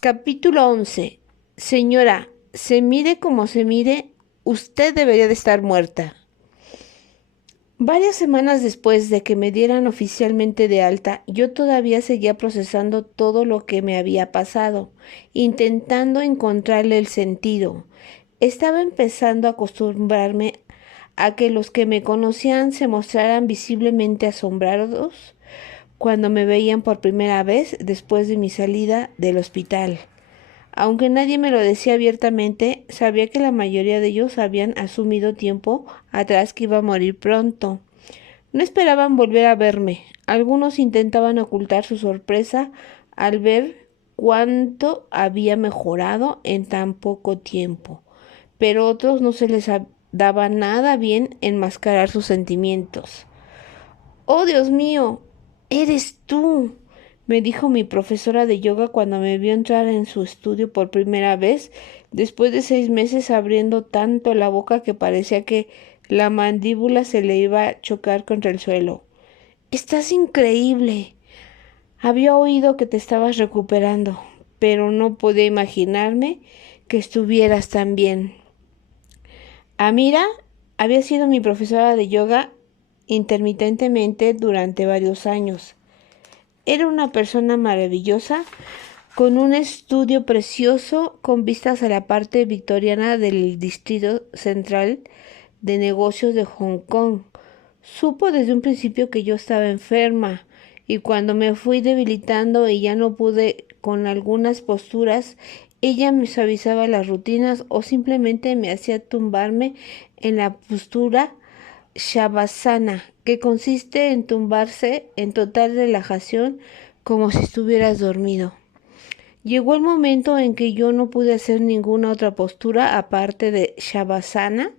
Capítulo 11. Señora, se mire como se mire, usted debería de estar muerta. Varias semanas después de que me dieran oficialmente de alta, yo todavía seguía procesando todo lo que me había pasado, intentando encontrarle el sentido. Estaba empezando a acostumbrarme a que los que me conocían se mostraran visiblemente asombrados cuando me veían por primera vez después de mi salida del hospital. Aunque nadie me lo decía abiertamente, sabía que la mayoría de ellos habían asumido tiempo atrás que iba a morir pronto. No esperaban volver a verme. Algunos intentaban ocultar su sorpresa al ver cuánto había mejorado en tan poco tiempo, pero otros no se les daba nada bien enmascarar sus sentimientos. «Oh, Dios mío, eres tú», me dijo mi profesora de yoga cuando me vio entrar en su estudio por primera vez, después de 6 meses abriendo tanto la boca que parecía que la mandíbula se le iba a chocar contra el suelo. «Estás increíble. Había oído que te estabas recuperando, pero no podía imaginarme que estuvieras tan bien». Amira había sido mi profesora de yoga intermitentemente durante varios años. Era una persona maravillosa, con un estudio precioso con vistas a la parte victoriana del Distrito Central de Negocios de Hong Kong. Supo desde un principio que yo estaba enferma, y cuando me fui debilitando y ya no pude con algunas posturas, ella me suavizaba las rutinas o simplemente me hacía tumbarme en la postura Shavasana, que consiste en tumbarse en total relajación como si estuvieras dormido. Llegó el momento en que yo no pude hacer ninguna otra postura aparte de Shavasana,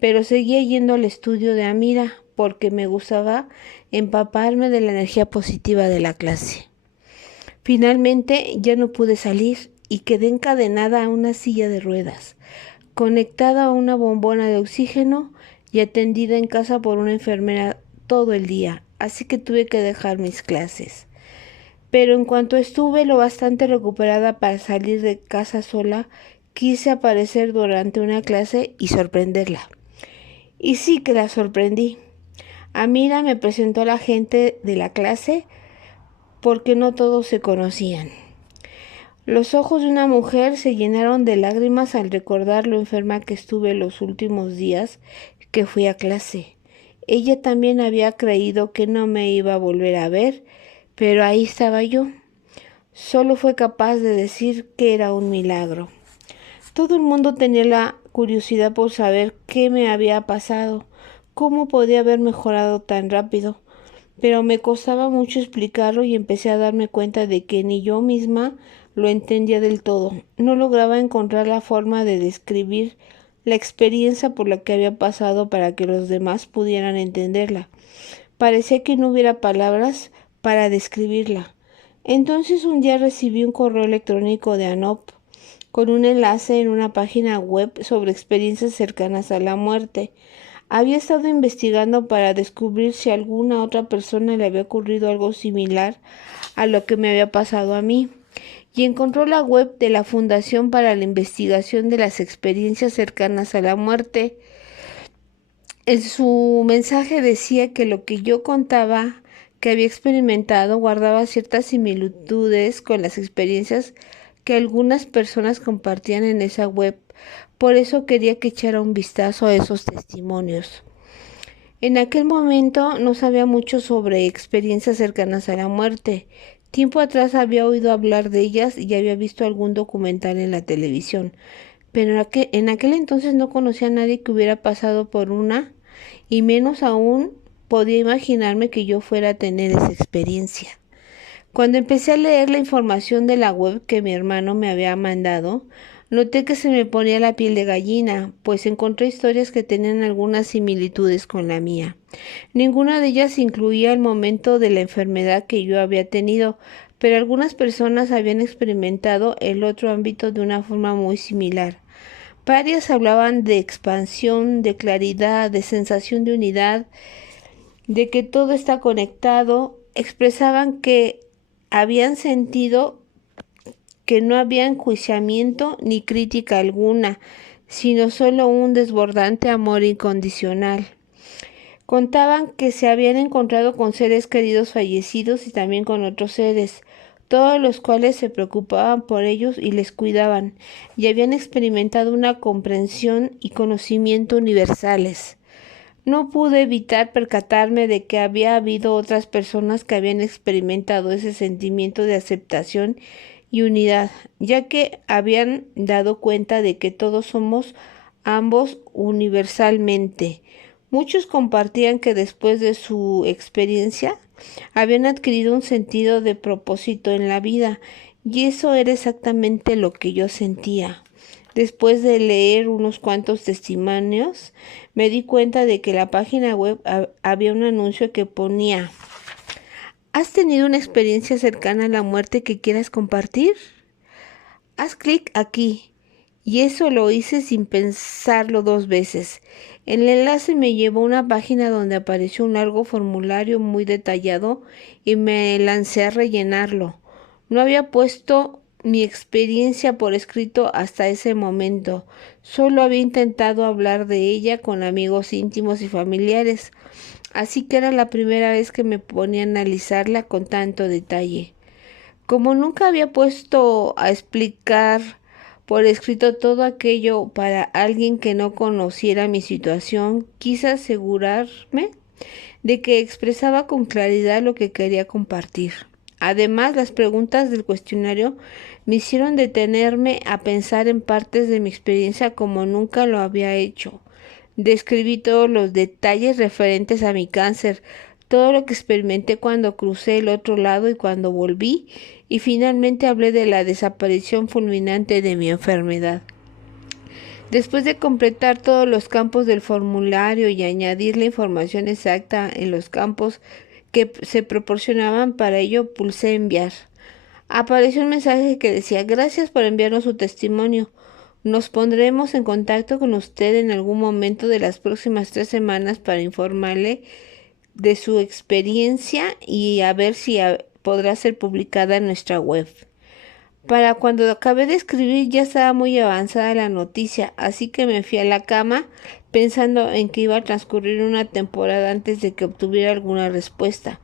pero seguía yendo al estudio de Amira porque me gustaba empaparme de la energía positiva de la clase. Finalmente ya no pude salir y quedé encadenada a una silla de ruedas, conectada a una bombona de oxígeno y atendida en casa por una enfermera todo el día, así que tuve que dejar mis clases. Pero en cuanto estuve lo bastante recuperada para salir de casa sola, quise aparecer durante una clase y sorprenderla. Y sí que la sorprendí. Amira me presentó a la gente de la clase porque no todos se conocían. Los ojos de una mujer se llenaron de lágrimas al recordar lo enferma que estuve los últimos días que fui a clase. Ella también había creído que no me iba a volver a ver, pero ahí estaba yo. Solo fue capaz de decir que era un milagro. Todo el mundo tenía la curiosidad por saber qué me había pasado, cómo podía haber mejorado tan rápido, pero me costaba mucho explicarlo y empecé a darme cuenta de que ni yo misma lo entendía del todo. No lograba encontrar la forma de describir la experiencia por la que había pasado para que los demás pudieran entenderla. Parecía que no hubiera palabras para describirla. Entonces un día recibí un correo electrónico de Anop con un enlace en una página web sobre experiencias cercanas a la muerte. Había estado investigando para descubrir si a alguna otra persona le había ocurrido algo similar a lo que me había pasado a mí, y encontró la web de la Fundación para la Investigación de las Experiencias Cercanas a la Muerte. En su mensaje decía que lo que yo contaba que había experimentado guardaba ciertas similitudes con las experiencias que algunas personas compartían en esa web. Por eso quería que echara un vistazo a esos testimonios. En aquel momento no sabía mucho sobre experiencias cercanas a la muerte. Tiempo atrás había oído hablar de ellas y había visto algún documental en la televisión, pero en aquel entonces no conocía a nadie que hubiera pasado por una, y menos aún podía imaginarme que yo fuera a tener esa experiencia. Cuando empecé a leer la información de la web que mi hermano me había mandado, noté que se me ponía la piel de gallina, pues encontré historias que tenían algunas similitudes con la mía. Ninguna de ellas incluía el momento de la enfermedad que yo había tenido, pero algunas personas habían experimentado el otro ámbito de una forma muy similar. Varias hablaban de expansión, de claridad, de sensación de unidad, de que todo está conectado. Expresaban que habían sentido que no había enjuiciamiento ni crítica alguna, sino solo un desbordante amor incondicional. Contaban que se habían encontrado con seres queridos fallecidos y también con otros seres, todos los cuales se preocupaban por ellos y les cuidaban, y habían experimentado una comprensión y conocimiento universales. No pude evitar percatarme de que había habido otras personas que habían experimentado ese sentimiento de aceptación y unidad, ya que habían dado cuenta de que todos somos ambos universalmente. Muchos compartían que después de su experiencia habían adquirido un sentido de propósito en la vida, y eso era exactamente lo que yo sentía. Después de leer unos cuantos testimonios, me di cuenta de que en la página web había un anuncio que ponía: ¿has tenido una experiencia cercana a la muerte que quieras compartir? Haz clic aquí. Y eso lo hice sin pensarlo dos veces. El enlace me llevó a una página donde apareció un largo formulario muy detallado y me lancé a rellenarlo. No había puesto mi experiencia por escrito hasta ese momento. Solo había intentado hablar de ella con amigos íntimos y familiares. Así que era la primera vez que me ponía a analizarla con tanto detalle. Como nunca había puesto a explicar por escrito todo aquello para alguien que no conociera mi situación, quise asegurarme de que expresaba con claridad lo que quería compartir. Además, las preguntas del cuestionario me hicieron detenerme a pensar en partes de mi experiencia como nunca lo había hecho. Describí todos los detalles referentes a mi cáncer, todo lo que experimenté cuando crucé el otro lado y cuando volví, y finalmente hablé de la desaparición fulminante de mi enfermedad. Después de completar todos los campos del formulario y añadir la información exacta en los campos que se proporcionaban para ello, pulsé enviar. Apareció un mensaje que decía: gracias por enviarnos su testimonio. Nos pondremos en contacto con usted en algún momento de las próximas 3 semanas para informarle de su experiencia y a ver si podrá ser publicada en nuestra web. Para cuando acabé de escribir ya estaba muy avanzada la noticia, así que me fui a la cama pensando en que iba a transcurrir una temporada antes de que obtuviera alguna respuesta.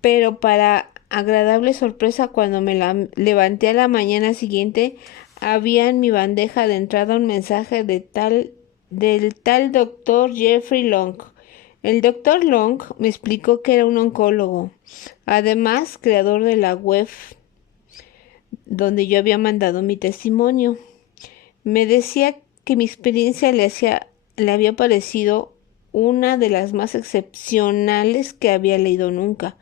Pero para agradable sorpresa, cuando me levanté a la mañana siguiente, había en mi bandeja de entrada un mensaje del tal doctor Jeffrey Long. El doctor Long me explicó que era un oncólogo, además creador de la web donde yo había mandado mi testimonio. Me decía que mi experiencia le había parecido una de las más excepcionales que había leído nunca.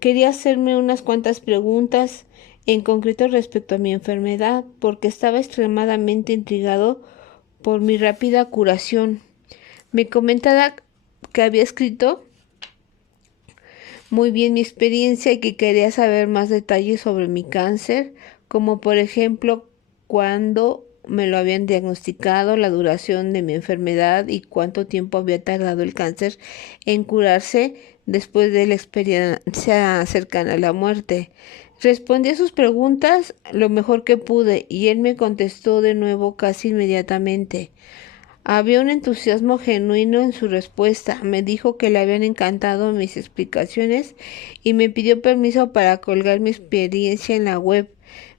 Quería hacerme unas cuantas preguntas, en concreto respecto a mi enfermedad, porque estaba extremadamente intrigado por mi rápida curación. Me comentaba que había escrito muy bien mi experiencia y que quería saber más detalles sobre mi cáncer, como por ejemplo cuándo me lo habían diagnosticado, la duración de mi enfermedad y cuánto tiempo había tardado el cáncer en curarse después de la experiencia cercana a la muerte. Respondí a sus preguntas lo mejor que pude y él me contestó de nuevo casi inmediatamente. Había un entusiasmo genuino en su respuesta. Me dijo que le habían encantado mis explicaciones y me pidió permiso para colgar mi experiencia en la web.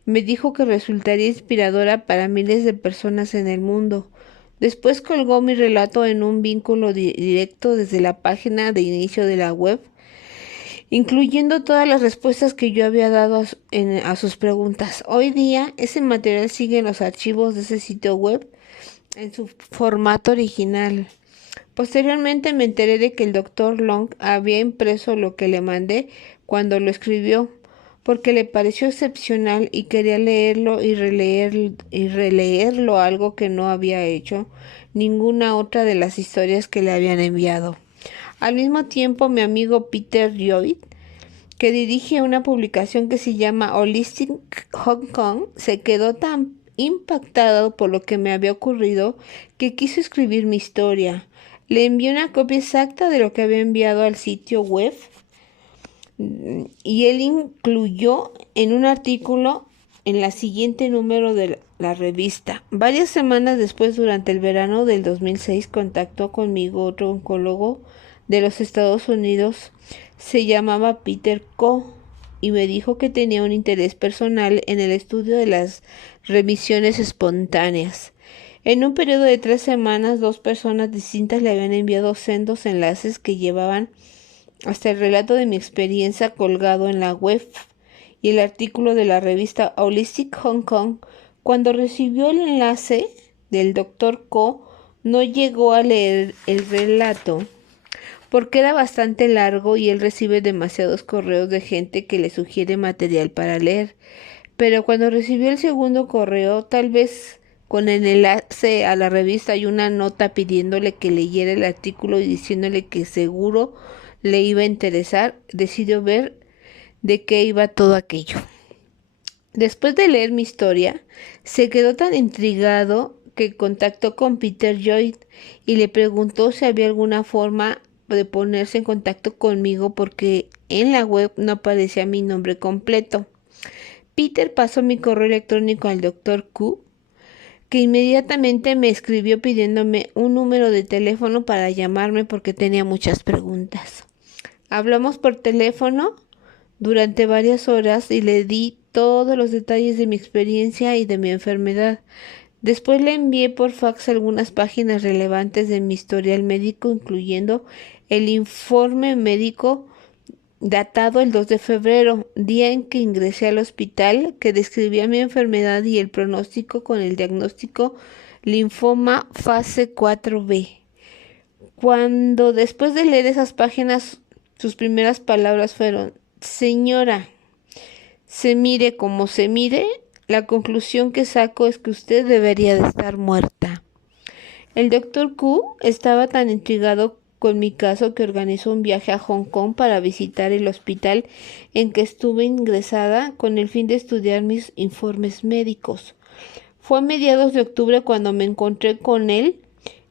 Me dijo que resultaría inspiradora para miles de personas en el mundo. Después colgó mi relato en un vínculo directo desde la página de inicio de la web, incluyendo todas las respuestas que yo había dado a sus preguntas. Hoy día, ese material sigue en los archivos de ese sitio web en su formato original. Posteriormente me enteré de que el doctor Long había impreso lo que le mandé cuando lo escribió, porque le pareció excepcional y quería leerlo y releerlo, algo que no había hecho ninguna otra de las historias que le habían enviado. Al mismo tiempo, mi amigo Peter Lloyd, que dirige una publicación que se llama Holistic Hong Kong, se quedó tan impactado por lo que me había ocurrido que quiso escribir mi historia. Le envié una copia exacta de lo que había enviado al sitio web y él incluyó en un artículo en la siguiente número de la revista. Varias semanas después, durante el verano del 2006, contactó conmigo otro oncólogo de los Estados Unidos. Se llamaba Peter Ko y me dijo que tenía un interés personal en el estudio de las remisiones espontáneas. En un periodo de 3 semanas, 2 personas distintas le habían enviado sendos enlaces que llevaban hasta el relato de mi experiencia colgado en la web y el artículo de la revista Holistic Hong Kong. Cuando recibió el enlace del Dr. Ko, no llegó a leer el relato porque era bastante largo y él recibe demasiados correos de gente que le sugiere material para leer. Pero cuando recibió el segundo correo, tal vez con el enlace a la revista y una nota pidiéndole que leyera el artículo y diciéndole que seguro le iba a interesar, decidió ver de qué iba todo aquello. Después de leer mi historia, se quedó tan intrigado que contactó con Peter Lloyd y le preguntó si había alguna forma de ponerse en contacto conmigo porque en la web no aparecía mi nombre completo. Peter pasó mi correo electrónico al Dr. Ku, que inmediatamente me escribió pidiéndome un número de teléfono para llamarme porque tenía muchas preguntas. Hablamos por teléfono durante varias horas y le di todos los detalles de mi experiencia y de mi enfermedad. Después le envié por fax algunas páginas relevantes de mi historial médico, incluyendo el informe médico datado el 2 de febrero, día en que ingresé al hospital, que describía mi enfermedad y el pronóstico con el diagnóstico linfoma fase 4B. Cuando después de leer esas páginas, sus primeras palabras fueron: señora, se mire como se mire, la conclusión que saco es que usted debería de estar muerta. El Dr. Ku estaba tan intrigado con mi caso que organizó un viaje a Hong Kong para visitar el hospital en que estuve ingresada con el fin de estudiar mis informes médicos. Fue a mediados de octubre cuando me encontré con él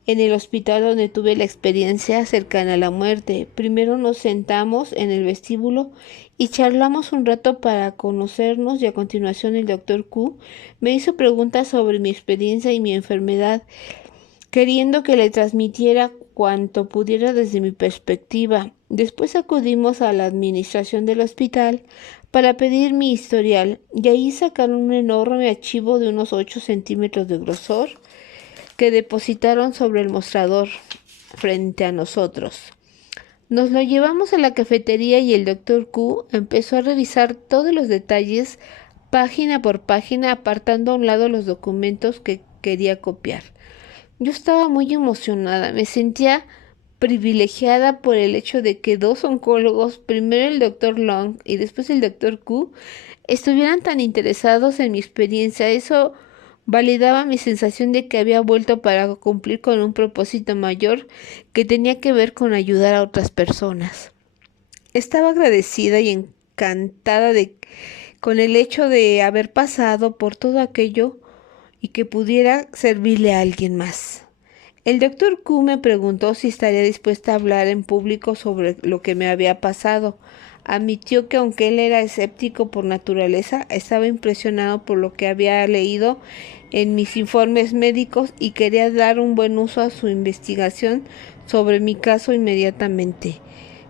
en el hospital donde tuve la experiencia cercana a la muerte. Primero nos sentamos en el vestíbulo y charlamos un rato para conocernos y a continuación el Dr. Ku me hizo preguntas sobre mi experiencia y mi enfermedad, queriendo que le transmitiera cuanto pudiera desde mi perspectiva. Después acudimos a la administración del hospital para pedir mi historial y ahí sacaron un enorme archivo de unos 8 centímetros de grosor que depositaron sobre el mostrador frente a nosotros. Nos lo llevamos a la cafetería y el Dr. Ku empezó a revisar todos los detalles página por página, apartando a un lado los documentos que quería copiar. Yo estaba muy emocionada, me sentía privilegiada por el hecho de que 2 oncólogos, primero el Dr. Long y después el Dr. Ku, estuvieran tan interesados en mi experiencia. Eso validaba mi sensación de que había vuelto para cumplir con un propósito mayor que tenía que ver con ayudar a otras personas. Estaba agradecida y encantada con el hecho de haber pasado por todo aquello y que pudiera servirle a alguien más. El Dr. Ku me preguntó si estaría dispuesta a hablar en público sobre lo que me había pasado. Admitió que aunque él era escéptico por naturaleza, estaba impresionado por lo que había leído en mis informes médicos y quería dar un buen uso a su investigación sobre mi caso inmediatamente.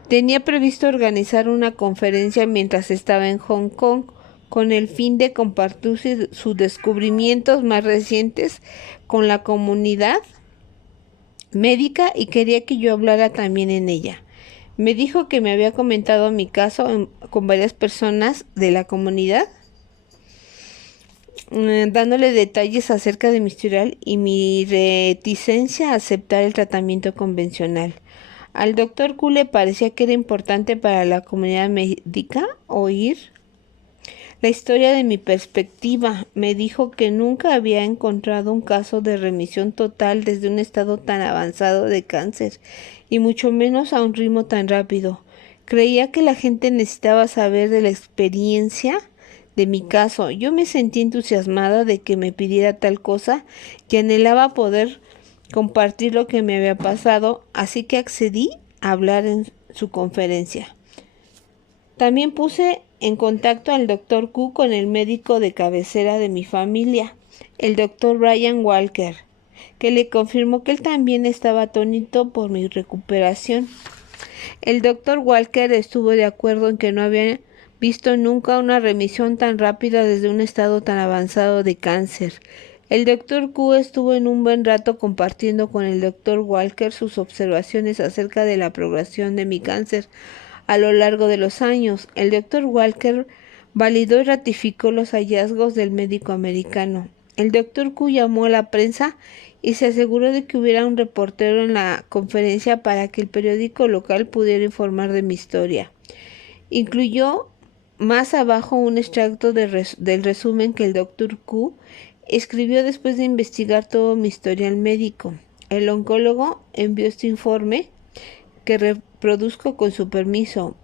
Tenía previsto organizar una conferencia mientras estaba en Hong Kong, con el fin de compartir sus descubrimientos más recientes con la comunidad médica y quería que yo hablara también en ella. Me dijo que me había comentado mi caso con varias personas de la comunidad, dándole detalles acerca de mi historial y mi reticencia a aceptar el tratamiento convencional. Al Dr. Ku le parecía que era importante para la comunidad médica oír la historia de mi perspectiva. Me dijo que nunca había encontrado un caso de remisión total desde un estado tan avanzado de cáncer, y mucho menos a un ritmo tan rápido. Creía que la gente necesitaba saber de la experiencia de mi caso. Yo me sentí entusiasmada de que me pidiera tal cosa, que anhelaba poder compartir lo que me había pasado, así que accedí a hablar en su conferencia. También puse en contacto al Dr. Q con el médico de cabecera de mi familia, el Dr. Brian Walker, que le confirmó que él también estaba atónito por mi recuperación. El Dr. Walker estuvo de acuerdo en que no había visto nunca una remisión tan rápida desde un estado tan avanzado de cáncer. El Dr. Q estuvo en un buen rato compartiendo con el Dr. Walker sus observaciones acerca de la progresión de mi cáncer a lo largo de los años. El Dr. Walker validó y ratificó los hallazgos del médico americano. El Dr. Q llamó a la prensa y se aseguró de que hubiera un reportero en la conferencia para que el periódico local pudiera informar de mi historia. Incluyó más abajo un extracto del resumen que el Dr. Q escribió después de investigar todo mi historial médico. El oncólogo envió este informe, que reproduzco con su permiso,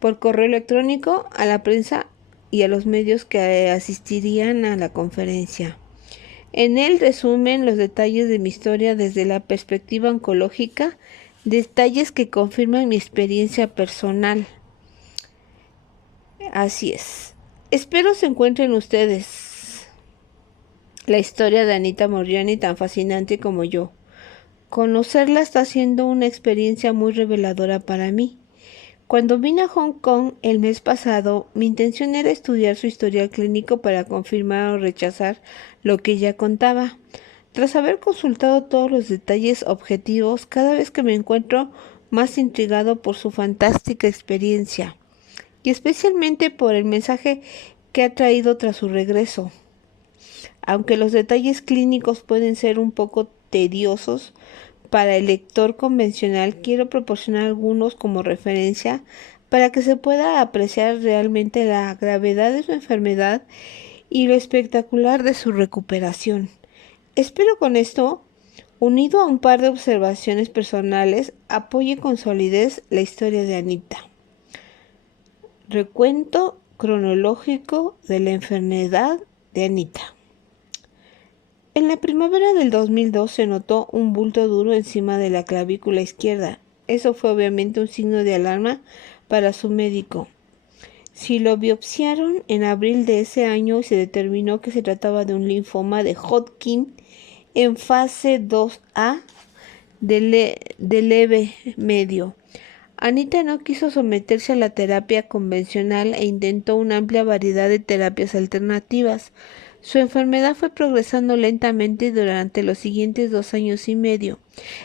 por correo electrónico a la prensa y a los medios que asistirían a la conferencia. En él resumen los detalles de mi historia desde la perspectiva oncológica, detalles que confirman mi experiencia personal. Así es. Espero se encuentren ustedes la historia de Anita Moorjani tan fascinante como yo. Conocerla está siendo una experiencia muy reveladora para mí. Cuando vine a Hong Kong el mes pasado, mi intención era estudiar su historial clínico para confirmar o rechazar lo que ella contaba. Tras haber consultado todos los detalles objetivos, cada vez que me encuentro más intrigado por su fantástica experiencia, y especialmente por el mensaje que ha traído tras su regreso. Aunque los detalles clínicos pueden ser un poco tediosos para el lector convencional, quiero proporcionar algunos como referencia para que se pueda apreciar realmente la gravedad de su enfermedad y lo espectacular de su recuperación. Espero con esto, unido a un par de observaciones personales, apoye con solidez la historia de Anita. Recuento cronológico de la enfermedad de Anita. En la primavera del 2002 se notó un bulto duro encima de la clavícula izquierda. Eso fue obviamente un signo de alarma para su médico. Si lo biopsiaron en abril de ese año y se determinó que se trataba de un linfoma de Hodgkin en fase 2A de leve medio. Anita no quiso someterse a la terapia convencional e intentó una amplia variedad de terapias alternativas. Su enfermedad fue progresando lentamente durante los siguientes 2 años y medio.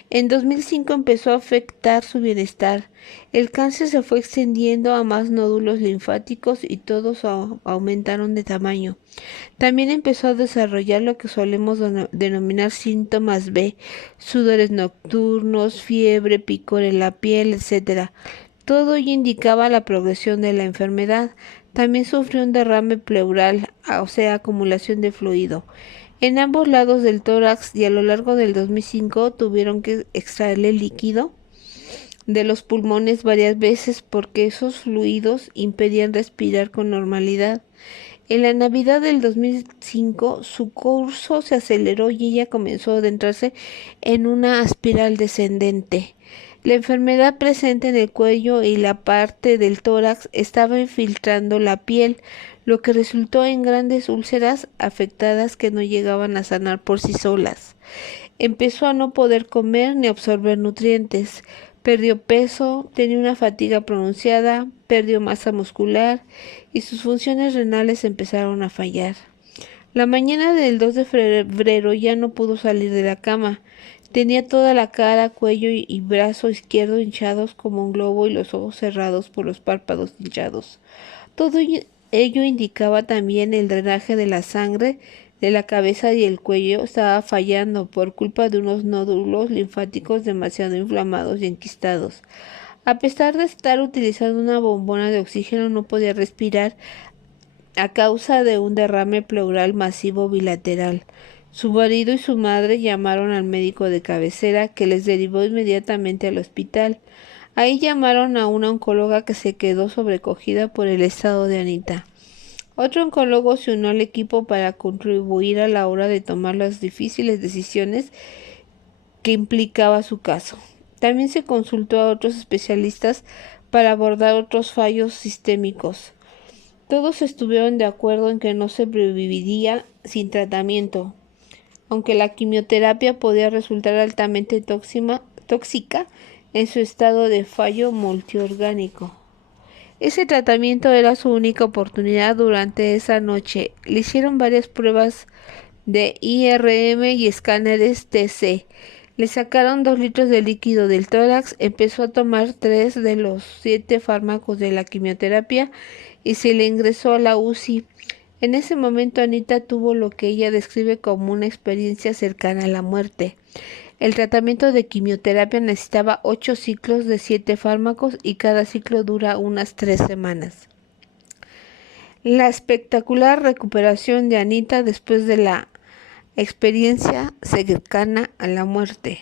En 2005 empezó a afectar su bienestar. El cáncer se fue extendiendo a más nódulos linfáticos y todos aumentaron de tamaño. También empezó a desarrollar lo que solemos denominar síntomas B, sudores nocturnos, fiebre, picor en la piel, etc. Todo ello indicaba la progresión de la enfermedad. También sufrió un derrame pleural, o sea, acumulación de fluido, en ambos lados del tórax, y a lo largo del 2005 tuvieron que extraerle líquido de los pulmones varias veces porque esos fluidos impedían respirar con normalidad. En la Navidad del 2005 su curso se aceleró y ella comenzó a adentrarse en una espiral descendente. La enfermedad presente en el cuello y la parte del tórax estaba infiltrando la piel, lo que resultó en grandes úlceras afectadas que no llegaban a sanar por sí solas. Empezó a no poder comer ni absorber nutrientes. Perdió peso, tenía una fatiga pronunciada, perdió masa muscular y sus funciones renales empezaron a fallar. La mañana del 2 de febrero ya no pudo salir de la cama. Tenía toda la cara, cuello y brazo izquierdo hinchados como un globo y los ojos cerrados por los párpados hinchados. Todo ello indicaba también el drenaje de la sangre de la cabeza y el cuello estaba fallando por culpa de unos nódulos linfáticos demasiado inflamados y enquistados. A pesar de estar utilizando una bombona de oxígeno, no podía respirar a causa de un derrame pleural masivo bilateral. Su marido y su madre llamaron al médico de cabecera, que les derivó inmediatamente al hospital. Ahí llamaron a una oncóloga que se quedó sobrecogida por el estado de Anita. Otro oncólogo se unió al equipo para contribuir a la hora de tomar las difíciles decisiones que implicaba su caso. También se consultó a otros especialistas para abordar otros fallos sistémicos. Todos estuvieron de acuerdo en que no sobreviviría sin tratamiento, aunque la quimioterapia podía resultar altamente tóxica en su estado de fallo multiorgánico. Ese tratamiento era su única oportunidad durante esa noche. Le hicieron varias pruebas de IRM y escáneres TC. Le sacaron 2 litros de líquido del tórax, empezó a tomar 3 de los 7 fármacos de la quimioterapia y se le ingresó a la UCI. En ese momento Anita tuvo lo que ella describe como una experiencia cercana a la muerte. El tratamiento de quimioterapia necesitaba 8 ciclos de 7 fármacos y cada ciclo dura unas 3 semanas. La espectacular recuperación de Anita después de la experiencia cercana a la muerte.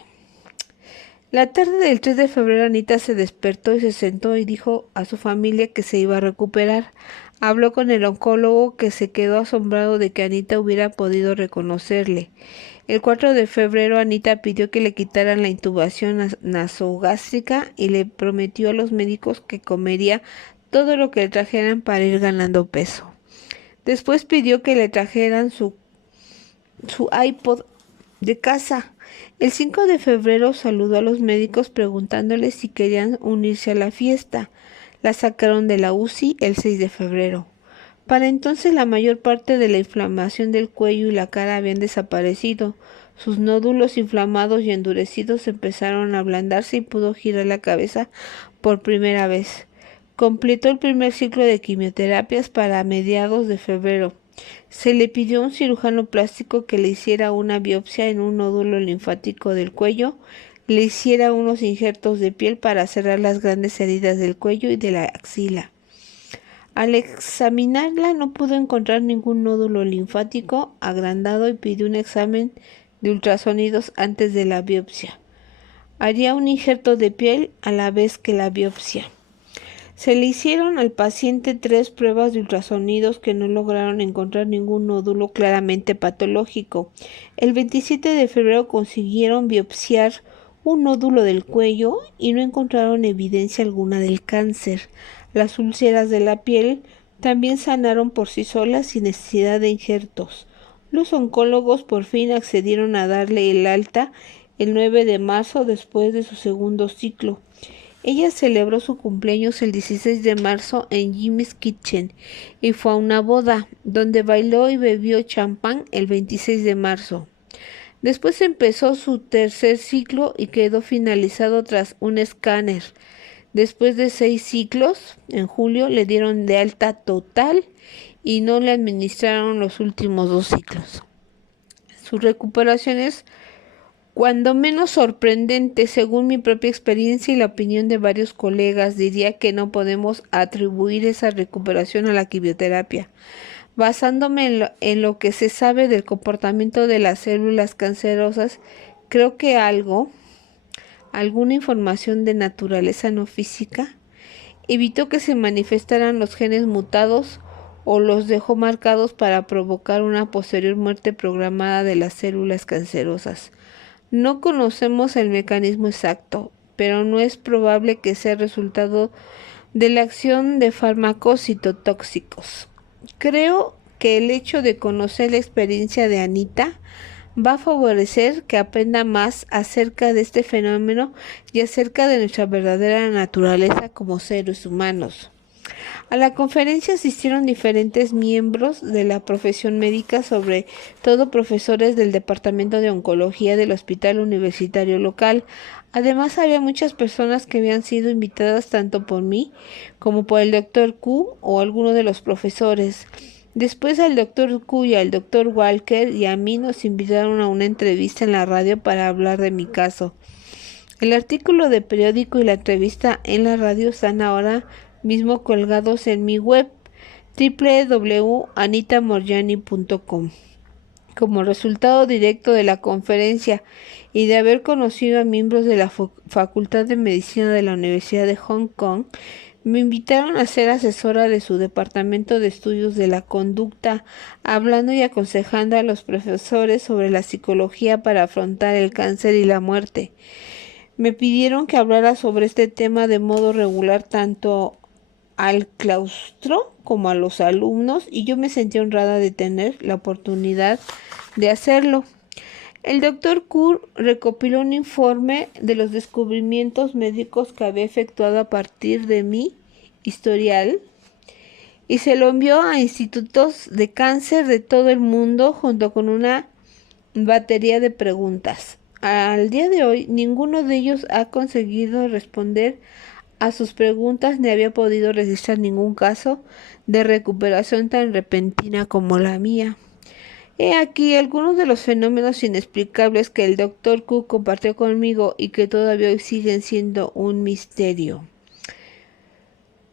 La tarde del 3 de febrero Anita se despertó y se sentó y dijo a su familia que se iba a recuperar. Habló con el oncólogo, que se quedó asombrado de que Anita hubiera podido reconocerle. El 4 de febrero Anita pidió que le quitaran la intubación nasogástrica y le prometió a los médicos que comería todo lo que le trajeran para ir ganando peso. Después pidió que le trajeran su iPod de casa. El 5 de febrero saludó a los médicos preguntándoles si querían unirse a la fiesta. La sacaron de la UCI el 6 de febrero. Para entonces la mayor parte de la inflamación del cuello y la cara habían desaparecido. Sus nódulos inflamados y endurecidos empezaron a ablandarse y pudo girar la cabeza por primera vez. Completó el primer ciclo de quimioterapias para mediados de febrero. Se le pidió a un cirujano plástico que le hiciera una biopsia en un nódulo linfático del cuello, le hiciera unos injertos de piel para cerrar las grandes heridas del cuello y de la axila. Al examinarla no pudo encontrar ningún nódulo linfático agrandado y pidió un examen de ultrasonidos antes de la biopsia. Haría un injerto de piel a la vez que la biopsia. Se le hicieron al paciente 3 pruebas de ultrasonidos que no lograron encontrar ningún nódulo claramente patológico. El 27 de febrero consiguieron biopsiar un nódulo del cuello y no encontraron evidencia alguna del cáncer. Las úlceras de la piel también sanaron por sí solas sin necesidad de injertos. Los oncólogos por fin accedieron a darle el alta el 9 de marzo después de su segundo ciclo. Ella celebró su cumpleaños el 16 de marzo en Jimmy's Kitchen y fue a una boda, donde bailó y bebió champán el 26 de marzo. Después empezó su tercer ciclo y quedó finalizado tras un escáner. Después de 6 ciclos, en julio le dieron de alta total y no le administraron los últimos 2 ciclos. Su recuperación es cuando menos sorprendente, según mi propia experiencia y la opinión de varios colegas. Diría que no podemos atribuir esa recuperación a la quimioterapia. Basándome en lo que se sabe del comportamiento de las células cancerosas, creo que alguna información de naturaleza no física, evitó que se manifestaran los genes mutados o los dejó marcados para provocar una posterior muerte programada de las células cancerosas. No conocemos el mecanismo exacto, pero no es probable que sea resultado de la acción de fármacos citotóxicos. Creo que el hecho de conocer la experiencia de Anita va a favorecer que aprenda más acerca de este fenómeno y acerca de nuestra verdadera naturaleza como seres humanos. A la conferencia asistieron diferentes miembros de la profesión médica, sobre todo profesores del Departamento de Oncología del Hospital Universitario local. Además, había muchas personas que habían sido invitadas tanto por mí como por el Dr. Q o alguno de los profesores. Después al Dr. Q y al Dr. Walker y a mí nos invitaron a una entrevista en la radio para hablar de mi caso. El artículo de periódico y la entrevista en la radio están ahora mismo colgados en mi web www.anitamorjani.com. Como resultado directo de la conferencia y de haber conocido a miembros de la Facultad de Medicina de la Universidad de Hong Kong, me invitaron a ser asesora de su Departamento de Estudios de la Conducta, hablando y aconsejando a los profesores sobre la psicología para afrontar el cáncer y la muerte. Me pidieron que hablara sobre este tema de modo regular tanto al claustro como a los alumnos y yo me sentí honrada de tener la oportunidad de hacerlo. El doctor Q recopiló un informe de los descubrimientos médicos que había efectuado a partir de mi historial y se lo envió a institutos de cáncer de todo el mundo junto con una batería de preguntas. Al día de hoy, ninguno de ellos ha conseguido responder a sus preguntas ni había podido registrar ningún caso de recuperación tan repentina como la mía. He aquí algunos de los fenómenos inexplicables que el Dr. Cook compartió conmigo y que todavía hoy siguen siendo un misterio.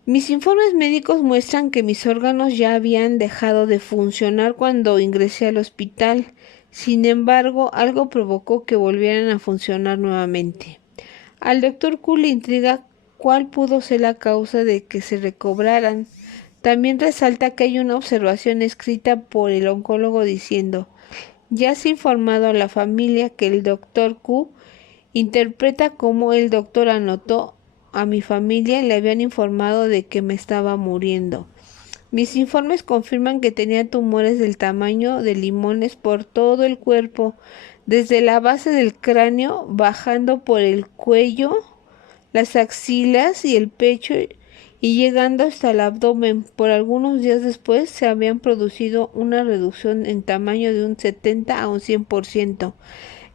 Mis informes médicos muestran que mis órganos ya habían dejado de funcionar cuando ingresé al hospital. Sin embargo, algo provocó que volvieran a funcionar nuevamente. Al Dr. Cook le intriga cuál pudo ser la causa de que se recobraran. También resalta que hay una observación escrita por el oncólogo diciendo: ya se ha informado a la familia que el Dr. Q interpreta como el doctor anotó a mi familia le habían informado de que me estaba muriendo. Mis informes confirman que tenía tumores del tamaño de limones por todo el cuerpo, desde la base del cráneo, bajando por el cuello, las axilas y el pecho y llegando hasta el abdomen. Por algunos días después se habían producido una reducción en tamaño de un 70 a un 100%.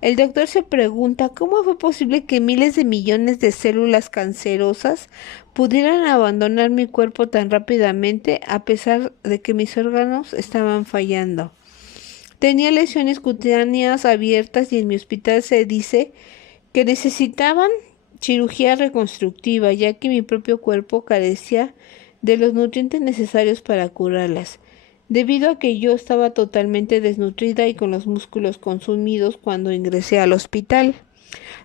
El doctor se pregunta cómo fue posible que miles de millones de células cancerosas pudieran abandonar mi cuerpo tan rápidamente a pesar de que mis órganos estaban fallando. Tenía lesiones cutáneas abiertas y en mi hospital se dice que necesitaban cirugía reconstructiva, ya que mi propio cuerpo carecía de los nutrientes necesarios para curarlas, debido a que yo estaba totalmente desnutrida y con los músculos consumidos cuando ingresé al hospital.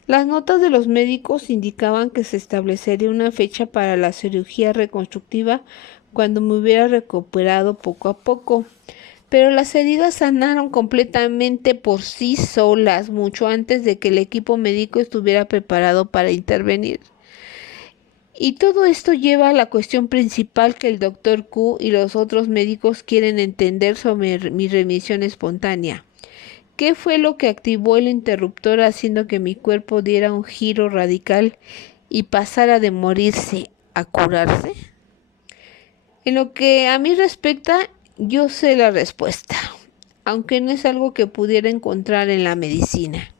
Las notas de los médicos indicaban que se establecería una fecha para la cirugía reconstructiva cuando me hubiera recuperado poco a poco. Pero las heridas sanaron completamente por sí solas, mucho antes de que el equipo médico estuviera preparado para intervenir. Y todo esto lleva a la cuestión principal que el Dr. Q y los otros médicos quieren entender sobre mi remisión espontánea. ¿Qué fue lo que activó el interruptor haciendo que mi cuerpo diera un giro radical y pasara de morirse a curarse? En lo que a mí respecta, yo sé la respuesta, aunque no es algo que pudiera encontrar en la medicina.